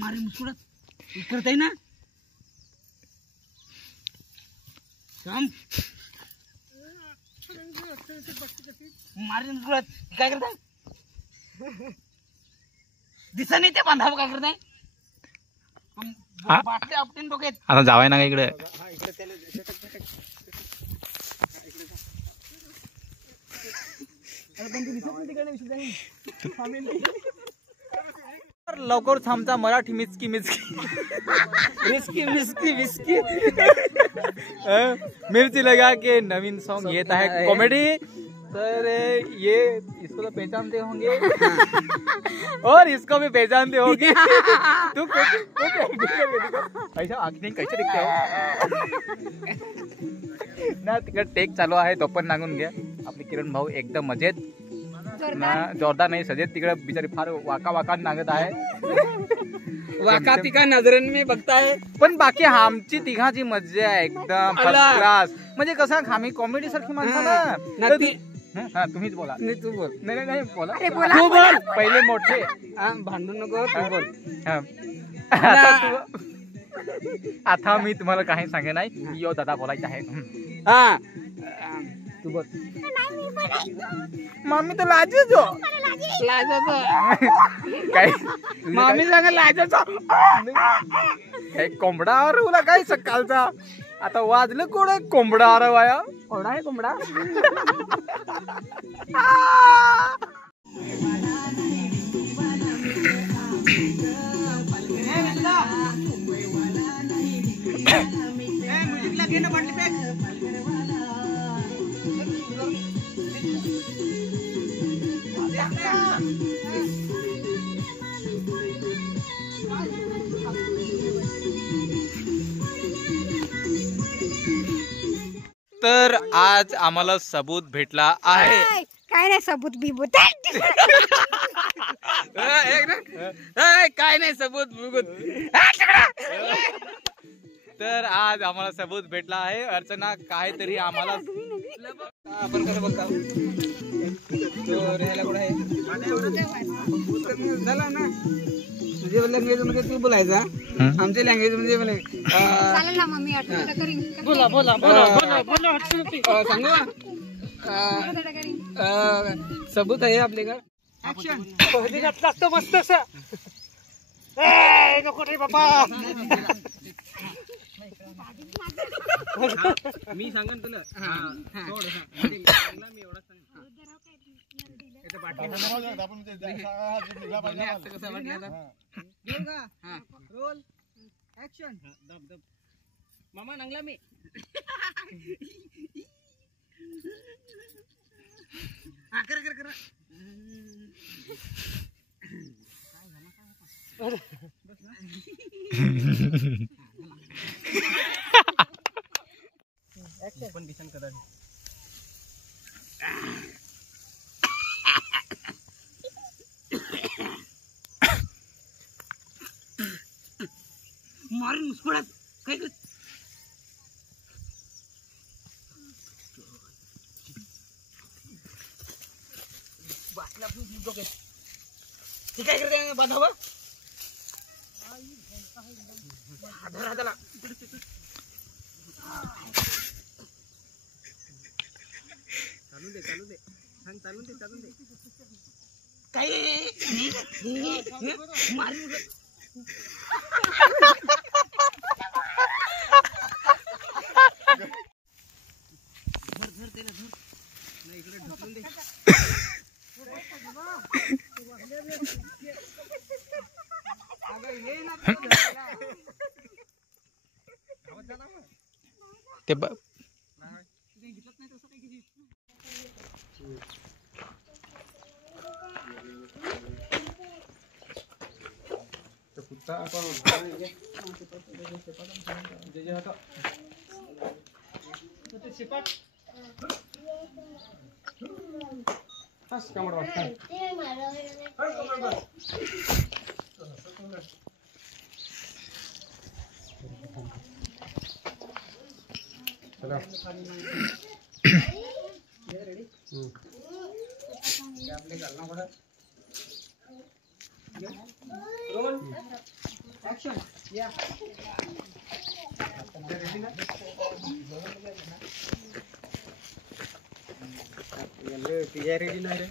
मारे मुस्कुरात करताय ना काम मारे मुस्कुरात काय करताय दिसा नाही ते बांधावं काय करताय बाटले आपटीन डोक्यात आता जावाय ना इकडे लवकर थांबता मराठी मिचकी मिचकी मिचकी मिचकी मिचकी मिर्ची लगा के नवीन सॉन्ग येता है कॉमेडी। सर ये इसको तो पहचानते होंगे और इसको भी पहचानते होंगे। तू ऐसा आखिर कैसे दिखते हो ना। तिकडे टेक चालू आहे तो पण सांगून घ्या। आपले किरण भाऊ एकदम मजेत ना जोरदार नाही सजेत तिकडे बिचारी फार वाका वाका नागत आहे वाका तिका नजरेन मी बघताय पण बाकी आमची तिघाची मजा आहे एकदम फर्स्ट क्लास। म्हणजे कसं आम्ही कॉमेडी सारखी माणसं ना हा तुम्हीच बोला नाही तू बोल नाही नाही बोला तू बोल पहिले मोठे भांडू नको तू बोल आता मी तुम्हाला काही सांगे नाही यो दादा बोलायचं आहे हा तू बोल मामी तर लाजतो काय मामी सांग लाजतो काही कोंबडा तुला काय सकाळचा आता वाजलं कोण कोंबडा अरे वाया कोंबडा आहे कोंबडा तर आज आम्हाला सबूत भेटला आहे। काय नाही सबूत बिबूत काय नाही सबूत तर आज आम्हाला सबूत भेटला आहे। अर्चना काहीतरी आम्हाला आपण कसं बोलता राहायला कुठं आहे झाला ना तुझ्या लँग्वेज मध्ये तू बोलायचा आमच्या लँग्वेज मध्ये बोला बोला सांगू सबूत आहे आपल्याकडे ऍक्शन मस्त नको रे बाबा मी सांगन तुला मी एवढा रोल ऍक्शन मामा नांगला मी कर कर कर पण दिसन कदा मारून मुस्कुरात काय कर बाटला डोक्यात ते काय करते बांधावं धरा त्याला चालून दे सांग चालून दे काय मारून धर त्याला धर नाही इकडे ढकलून दे ते रेडी